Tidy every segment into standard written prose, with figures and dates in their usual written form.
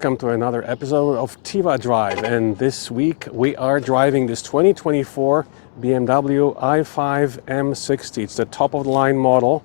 welcome to another episode of Tiva Drive. And this week we are driving this 2024 BMW i5 M60. It's the top of the line model,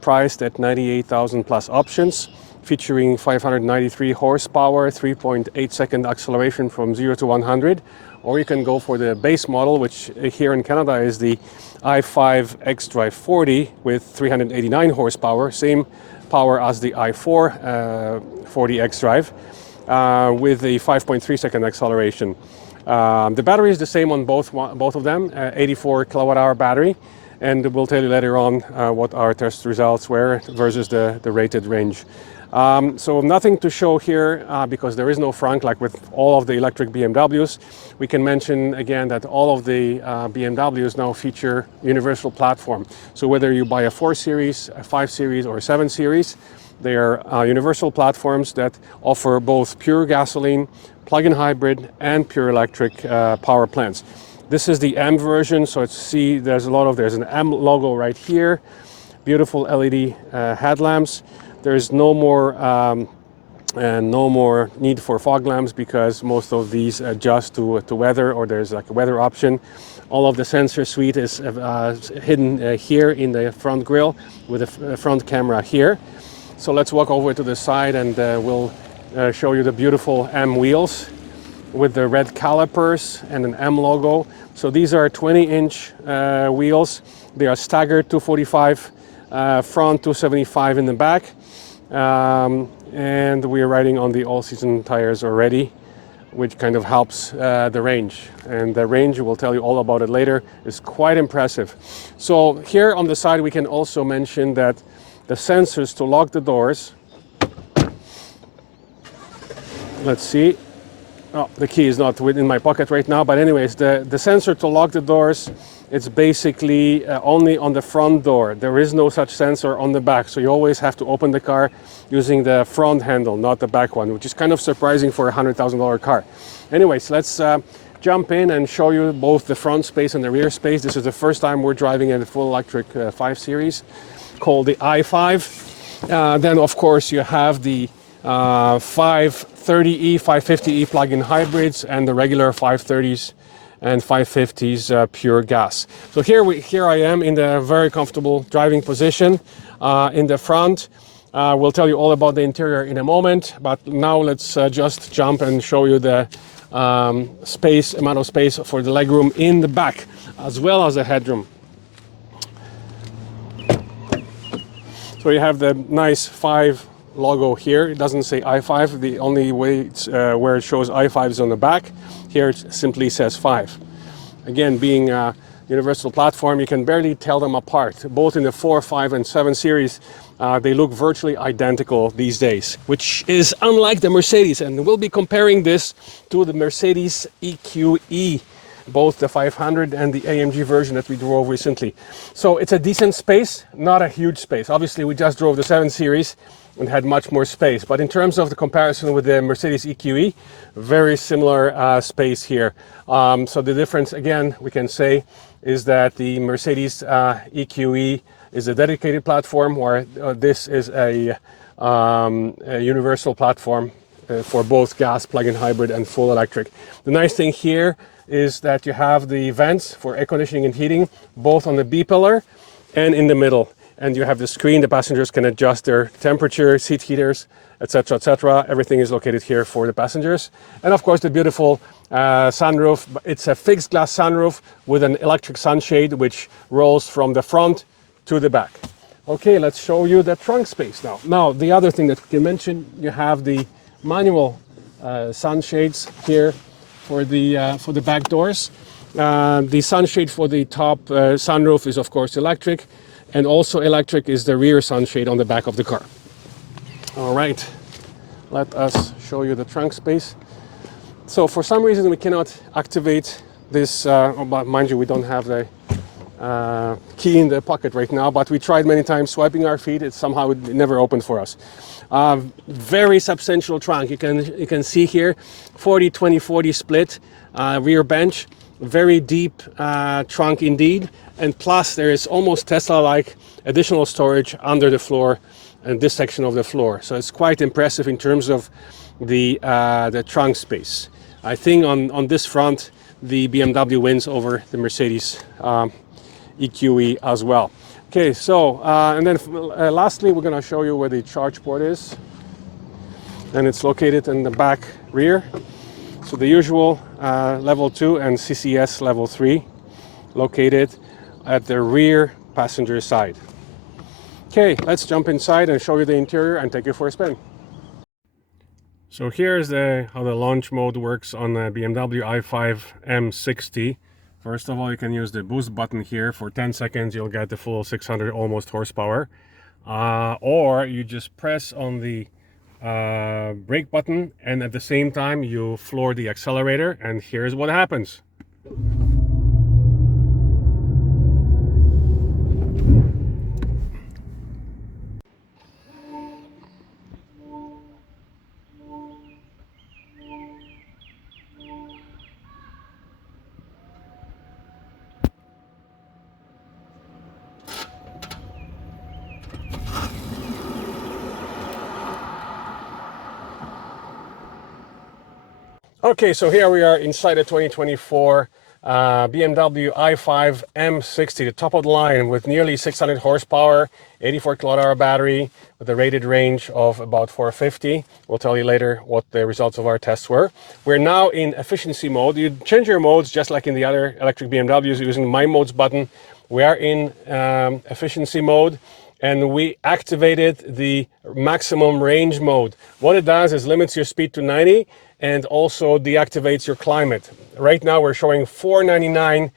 priced at 98,000 plus options, featuring 593 horsepower, 3.8 second acceleration from 0 to 100. Or you can go for the base model, which here in Canada is the i5 xDrive 40 with 389 horsepower, same power as the i4 40 xDrive, with a 5.3 second acceleration. The battery is the same on both of them, 84 kilowatt hour battery, and we'll tell you later on what our test results were versus the rated range. So nothing to show here because there is no frunk like with all of the electric BMWs. We can mention again that all of the BMWs now feature universal platform. So whether you buy a 4 Series, a 5 Series or a 7 Series, they are universal platforms that offer both pure gasoline, plug-in hybrid and pure electric power plants. This is the M version, so there's an M logo right here, beautiful LED headlamps. There's no more need for fog lamps because most of these adjust to weather, or there's like a weather option. All of the sensor suite is hidden here in the front grille with a front camera here. So let's walk over to the side and we'll show you the beautiful M wheels with the red calipers and an M logo. So these are 20-inch wheels. They are staggered 245 front, 275 in the back. And we are riding on the all-season tires already, which kind of helps the range. And the range, we'll tell you all about it later, is quite impressive. So here on the side we can also mention that the sensors to lock the doors, let's see, oh, the key is not within my pocket right now, but anyways, the sensor to lock the doors, it's basically only on the front door. There is no such sensor on the back, so you always have to open the car using the front handle, not the back one, which is kind of surprising for a $100,000 car. Anyways, let's jump in and show you both the front space and the rear space. This is the first time we're driving a full electric 5 Series called the i5. Then of course you have the 530e, 550e plug-in hybrids and the regular 530s and 550s pure gas. So here I am in the very comfortable driving position in the front. We'll tell you all about the interior in a moment, but now let's just jump and show you the amount of space for the legroom in the back as well as the headroom. So you have the nice 5 logo here. It doesn't say i5. The only way where it shows i5 is on the back. Here it simply says 5. Again, being a universal platform, you can barely tell them apart. Both in the 4, 5 and 7 Series, they look virtually identical these days, which is unlike the Mercedes. And we'll be comparing this to the Mercedes EQE, both the 500 and the AMG version that we drove recently. So it's a decent space, not a huge space. Obviously, we just drove the 7 Series and had much more space. But in terms of the comparison with the Mercedes EQE, very similar space here. So the difference, again, we can say, is that the Mercedes EQE is a dedicated platform, where this is a universal platform for both gas, plug-in hybrid and full electric. The nice thing here is that you have the vents for air conditioning and heating, both on the B-pillar and in the middle. And you have the screen, the passengers can adjust their temperature, seat heaters, etc., etc. Everything is located here for the passengers. And of course the beautiful sunroof. It's a fixed glass sunroof with an electric sunshade which rolls from the front to the back. Okay, let's show you the trunk space now. Now, the other thing that we can mention, you have the manual sunshades here for the back doors. The sunshade for the top sunroof is of course electric. And also electric is the rear sunshade on the back of the car. All right, let us show you the trunk space. So for some reason we cannot activate this, mind you, we don't have the key in the pocket right now, but we tried many times swiping our feet. It never opened for us. Very substantial trunk. You can see here 40-20-40 split rear bench. Very deep trunk indeed, and plus there is almost Tesla-like additional storage under the floor and this section of the floor. So it's quite impressive in terms of the trunk space. I think on this front, the BMW wins over the Mercedes EQE as well. Okay, so and then lastly, we're going to show you where the charge port is, and it's located in the back rear. So the usual level 2 and CCS level 3 located at the rear passenger side. Okay, let's jump inside and show you the interior and take you for a spin. So here's how the launch mode works on the BMW i5 M60. First of all, you can use the boost button here. For 10 seconds, you'll get the full 600 almost horsepower. Or you just press on the brake button, and at the same time, you floor the accelerator, and here's what happens. Okay, so here we are inside a 2024 BMW i5 M60, the top of the line with nearly 600 horsepower, 84 kilowatt-hour battery with a rated range of about 450. We'll tell you later what the results of our tests were. We're now in efficiency mode. You change your modes just like in the other electric BMWs using the My Modes button. We are in efficiency mode, and we activated the maximum range mode. What it does is limits your speed to 90 and also deactivates your climate. Right now we're showing 499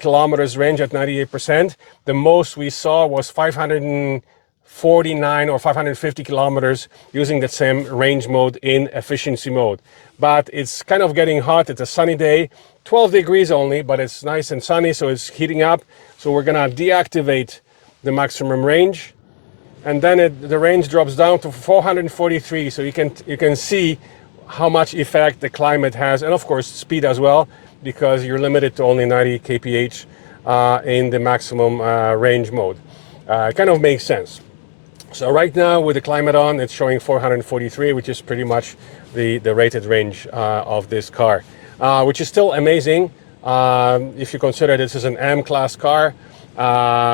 kilometers range at 98%. The most we saw was 549 or 550 kilometers using the same range mode in efficiency mode. But it's kind of getting hot. It's a sunny day, 12 degrees only, but it's nice and sunny, so it's heating up. So we're gonna deactivate the maximum range, and then the range drops down to 443. So you can see how much effect the climate has, and of course speed as well, because you're limited to only 90 kph in the maximum range mode. It kind of makes sense. So right now with the climate on, it's showing 443, which is pretty much the rated range of this car, which is still amazing if you consider this is an M-class car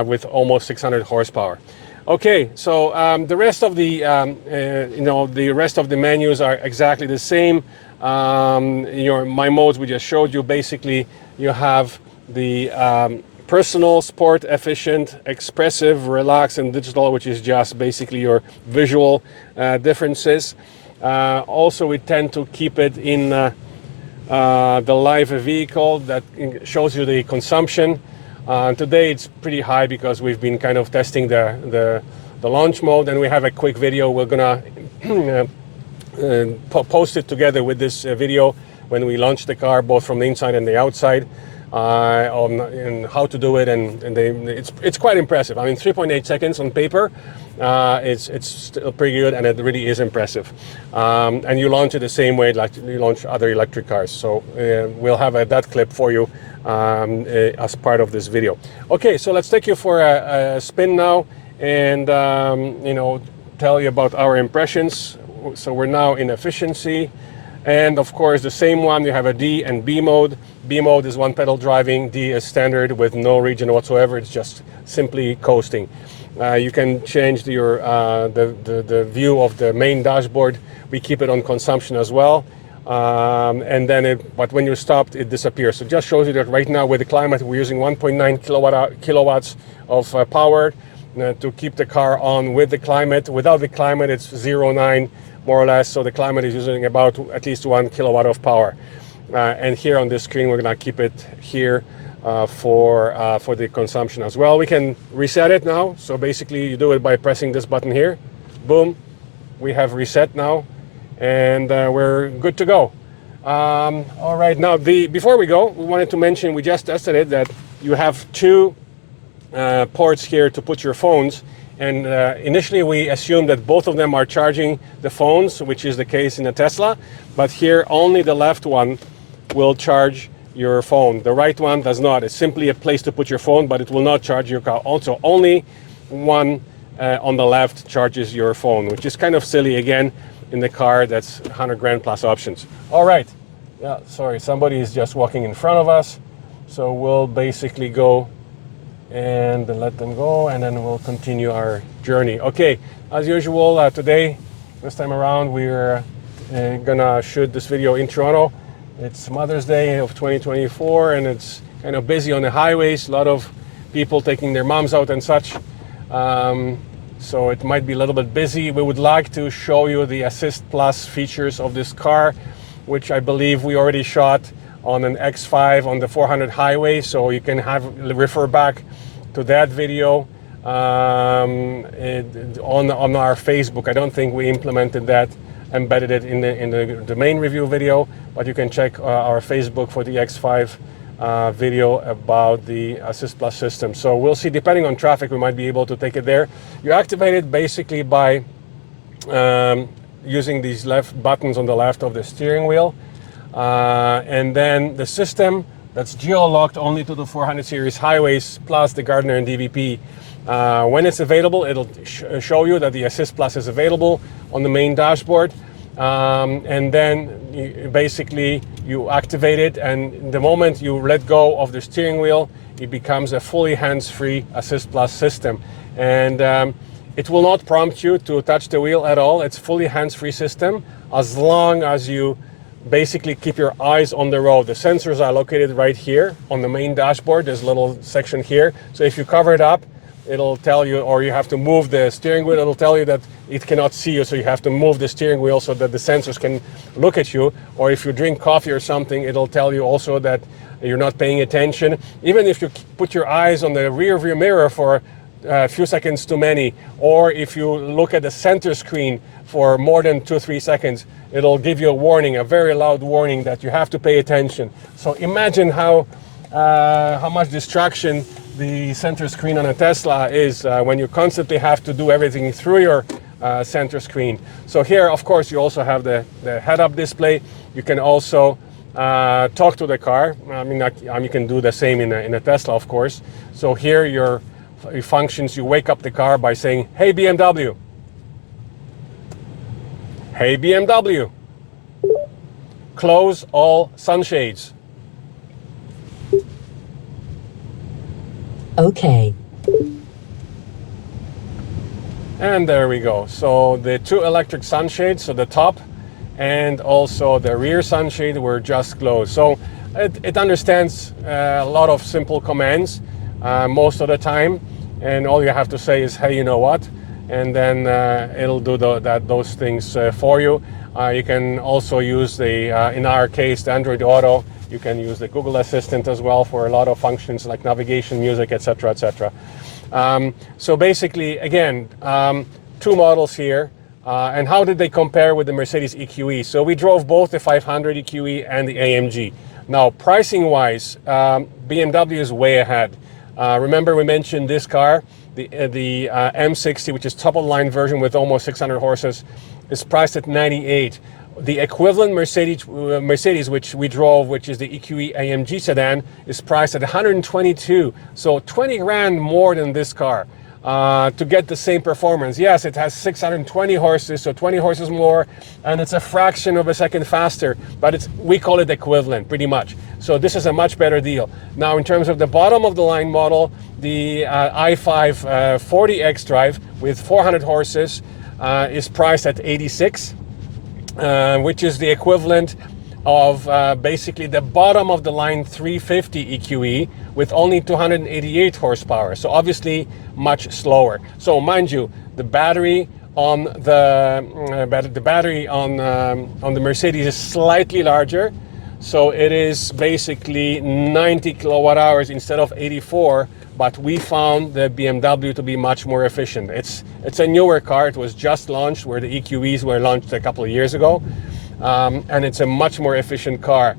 with almost 600 horsepower. Okay, so the rest of the the rest of the menus are exactly the same. Your My Modes we just showed you. Basically, you have the personal, sport, efficient, expressive, relax, and digital, which is just basically your visual differences. Also, we tend to keep it in the live vehicle that shows you the consumption. Today it's pretty high because we've been kind of testing the launch mode, and we have a quick video. We're gonna post it together with this video when we launch the car, both from the inside and the outside, on how to do it, and it's quite impressive. I mean, 3.8 seconds on paper, it's still pretty good, and it really is impressive. And you launch it the same way like you launch other electric cars. So we'll have that clip for you as part of this video. Okay, so let's take you for a spin now, and tell you about our impressions. So we're now in efficiency, and of course the same one. You have a D and B mode. B mode is one pedal driving. D is standard with no region whatsoever. It's just simply coasting. You can change your the view of the main dashboard. We keep it on consumption as well. And then but when you're stopped, it disappears. So it just shows you that right now with the climate, we're using 1.9 kilowatts of power to keep the car on with the climate. Without the climate, it's 0.9 more or less. So the climate is using about at least 1 kilowatt of power. And here on this screen, we're gonna keep it here for the consumption as well. We can reset it now. So basically you do it by pressing this button here. Boom, we have reset now. And we're good to go. All right, now before we go, we wanted to mention, we just tested it, that you have two ports here to put your phones. And initially we assumed that both of them are charging the phones, which is the case in a Tesla. But here only the left one will charge your phone. The right one does not. It's simply a place to put your phone, but it will not charge your car. Also, only one on the left charges your phone, which is kind of silly again in the car that's 100 grand plus options. All right, yeah, sorry, somebody is just walking in front of us, so we'll basically go and let them go, and then we'll continue our journey. Okay, as usual, today, this time around, we're gonna shoot this video in Toronto. It's Mother's Day of 2024, and it's kind of busy on the highways, a lot of people taking their moms out and such. So it might be a little bit busy. We would like to show you the Assist Plus features of this car, which I believe we already shot on an X5 on the 400 highway, so you can refer back to that video on our Facebook. I don't think we implemented that, embedded it in the main review video, but you can check our Facebook for the X5 video about the Assist Plus system. So we'll see, depending on traffic, we might be able to take it there. You activate it basically by using these left buttons on the left of the steering wheel. And then the system that's geo-locked only to the 400 series highways plus the Gardner and DVP. When it's available, it'll show you that the Assist Plus is available on the main dashboard. And then basically you activate it, and the moment you let go of the steering wheel, it becomes a fully hands-free Assist Plus system. And it will not prompt you to touch the wheel at all. It's fully hands-free system as long as you basically keep your eyes on the road. The sensors are located right here on the main dashboard. There's a little section here. So if you cover it up, it'll tell you, or you have to move the steering wheel, it'll tell you that it cannot see you, so you have to move the steering wheel so that the sensors can look at you. Or if you drink coffee or something, it'll tell you also that you're not paying attention. Even if you put your eyes on the rear view mirror for a few seconds too many, or if you look at the center screen for more than 2-3 seconds, it'll give you a warning, a very loud warning that you have to pay attention. So imagine how much distraction the center screen on a Tesla is when you constantly have to do everything through your center screen. So here, of course, you also have the head-up display. You can also talk to the car. I mean, you can do the same in a Tesla, of course. So here, your functions, you wake up the car by saying, "Hey BMW, hey BMW, close all sunshades." Okay. And there we go. So the two electric sunshades, so the top and also the rear sunshade were just closed. So it understands a lot of simple commands most of the time, and all you have to say is, "Hey, you know what?" And then it'll do those things for you. You can also use in our case, the Android Auto. You can use the Google Assistant as well for a lot of functions like navigation, music, etc., etc. So basically, again, two models here. And how did they compare with the Mercedes EQE? So we drove both the 500 EQE and the AMG. Now, pricing-wise, BMW is way ahead. Remember we mentioned this car, the M60, which is top-of-line version with almost 600 horses, is priced at 98. The equivalent Mercedes, which we drove, which is the EQE AMG sedan, is priced at 122. So 20 grand more than this car to get the same performance. Yes, it has 620 horses, so 20 horses more, and it's a fraction of a second faster, but we call it equivalent pretty much. So this is a much better deal. Now, in terms of the bottom of the line model, the i5 40X drive with 400 horses is priced at 86. Which is the equivalent of basically the bottom of the line 350 EQE with only 288 horsepower. So obviously much slower. So mind you, the battery on the Mercedes is slightly larger. So it is basically 90 kilowatt hours instead of 84. But we found the BMW to be much more efficient. It's a newer car. It was just launched, where the EQEs were launched a couple of years ago. And it's a much more efficient car.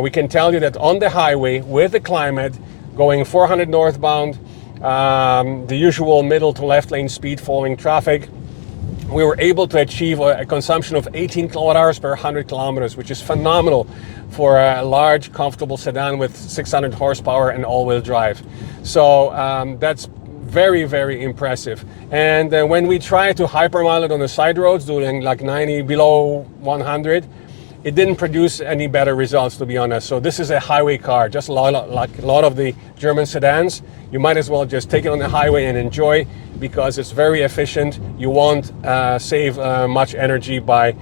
We can tell you that on the highway with the climate, going 400 northbound, the usual middle to left lane speed following traffic, we were able to achieve a consumption of 18 kilowatt hours per 100 kilometers, which is phenomenal for a large, comfortable sedan with 600 horsepower and all-wheel drive. So that's very, very impressive. And when we try to hypermile it on the side roads, doing like 90 below 100, it didn't produce any better results, to be honest. So this is a highway car, just like a lot of the German sedans. You might as well just take it on the highway and enjoy, because it's very efficient. You won't save much energy by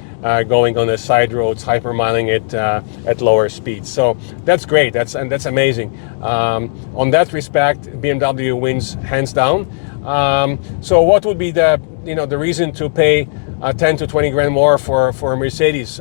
going on the side roads, hypermiling it at lower speeds. So that's great. That's amazing. On that respect, BMW wins hands down. So what would be the reason to pay 10 to 20 grand more for a Mercedes?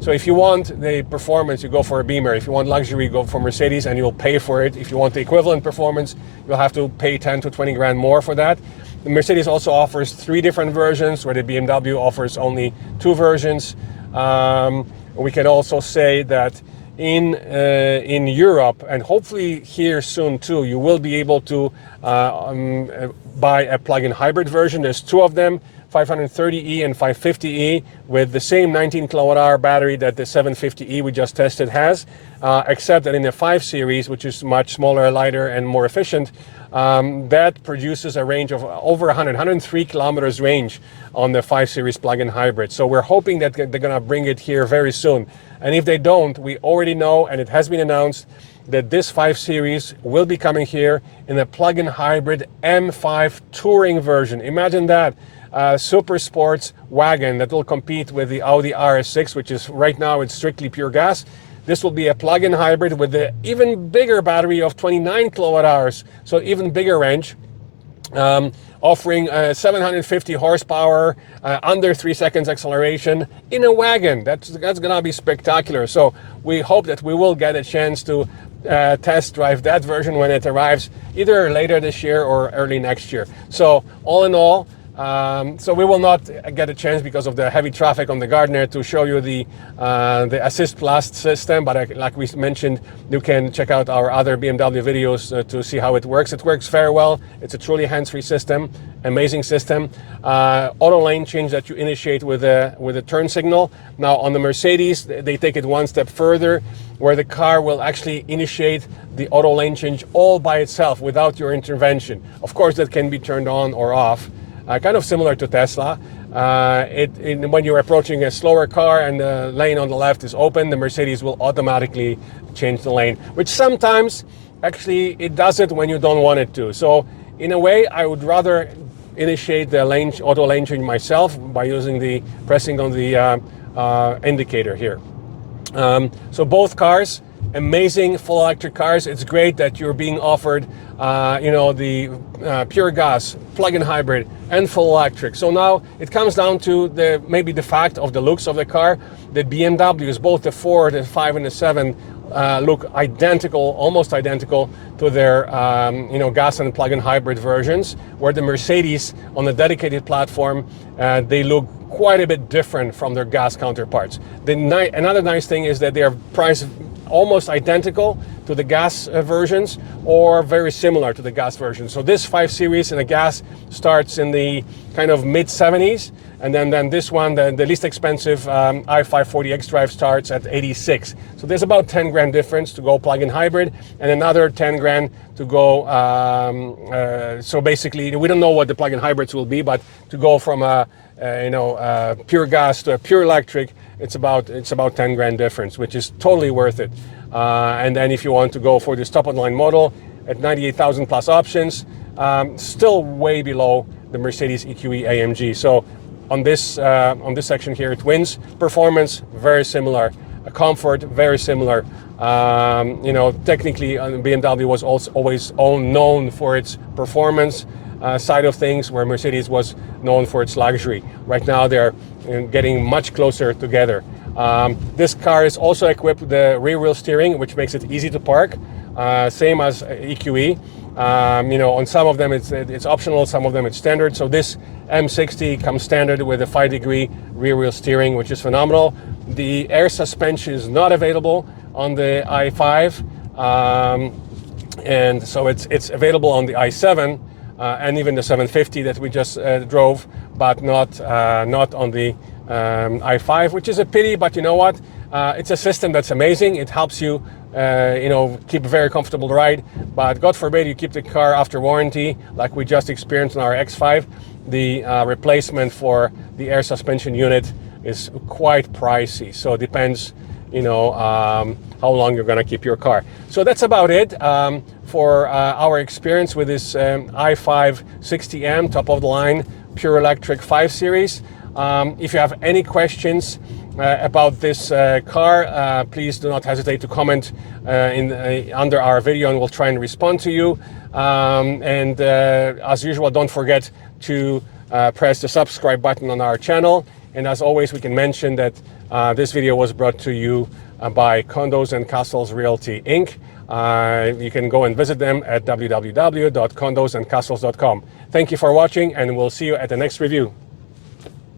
So if you want the performance, you go for a Beamer. If you want luxury, go for Mercedes, and you'll pay for it. If you want the equivalent performance, you'll have to pay 10 to 20 grand more for that. The Mercedes also offers 3 different versions, where the BMW offers only 2 versions. We can also say that in Europe, and hopefully here soon too, you will be able to buy a plug-in hybrid version. There's 2 of them, 530e and 550e, with the same 19 kWh battery that the 750e we just tested has, except that in the 5 Series, which is much smaller, lighter, and more efficient, that produces a range of over 103 kilometers range on the 5 Series plug-in hybrid. So we're hoping that they're going to bring it here very soon. And if they don't, we already know, and it has been announced, that this 5 Series will be coming here in a plug-in hybrid M5 touring version. Imagine that. Super sports wagon that will compete with the Audi RS6, which is right now it's strictly pure gas. This will be a plug-in hybrid with the even bigger battery of 29 kilowatt-hours, so even bigger range, offering 750 horsepower, under 3 seconds acceleration in a wagon. That's gonna be spectacular. So we hope that we will get a chance to test drive that version when it arrives, either later this year or early next year. So all in all, so we will not get a chance, because of the heavy traffic on the Gardner, to show you the Assist Plus system, but like we mentioned, you can check out our other BMW videos to see how it works. It works very well. It's a truly hands-free system, amazing system. Auto lane change that you initiate with a turn signal. Now on the Mercedes, they take it one step further, where the car will actually initiate the auto lane change all by itself without your intervention. Of course, that can be turned on or off. Kind of similar to Tesla. When you're approaching a slower car and the lane on the left is open, the Mercedes will automatically change the lane, which sometimes actually it does it when you don't want it to. So in a way, I would rather initiate the auto lane change myself by pressing on the indicator here. So both cars, amazing full electric cars. It's great that you're being offered the pure gas, plug-in hybrid, and full electric. So now it comes down to maybe the fact of the looks of the car. The BMWs, both the 4, the 5, and the 7, look identical, almost identical to their gas and plug-in hybrid versions, where the Mercedes on the dedicated platform, they look quite a bit different from their gas counterparts. Another nice thing is that they are priced almost identical to the gas versions, or very similar to the gas version. So this 5 Series in the gas starts in the kind of mid-70s, and then this one, the least expensive i540 xDrive, starts at 86. So there's about 10 grand difference to go plug-in hybrid, and another 10 grand to go, so basically we don't know what the plug-in hybrids will be, but to go from a pure gas to a pure electric, it's about 10 grand difference, which is totally worth it. And then if you want to go for this top-of-the-line model at 98,000 plus options, still way below the Mercedes EQE AMG. So on this section here, it wins. Performance, very similar. Comfort, very similar. Technically, BMW was also always known for its performance side of things, where Mercedes was known for its luxury. Right now, they're getting much closer together. This car is also equipped with the rear wheel steering, which makes it easy to park, same as EQE. On some of them it's optional, some of them it's standard. So this M60 comes standard with a 5-degree rear wheel steering, which is phenomenal. The air suspension is not available on the i5, and so it's available on the i7 and even the 750 that we just drove, but not on the i5, which is a pity. But you know what? It's a system that's amazing. It helps you, you know, keep a very comfortable ride. But God forbid you keep the car after warranty, like we just experienced in our X5. The replacement for the air suspension unit is quite pricey. So it depends, you know, how long you're going to keep your car. So that's about it for our experience with this i5 60M top of the line pure electric 5 Series. If you have any questions about this car, please do not hesitate to comment under our video, and we'll try and respond to you. As usual, don't forget to press the subscribe button on our channel. And as always, we can mention that this video was brought to you by Condos and Castles Realty Inc. You can go and visit them at www.condosandcastles.com. Thank you for watching, and we'll see you at the next review.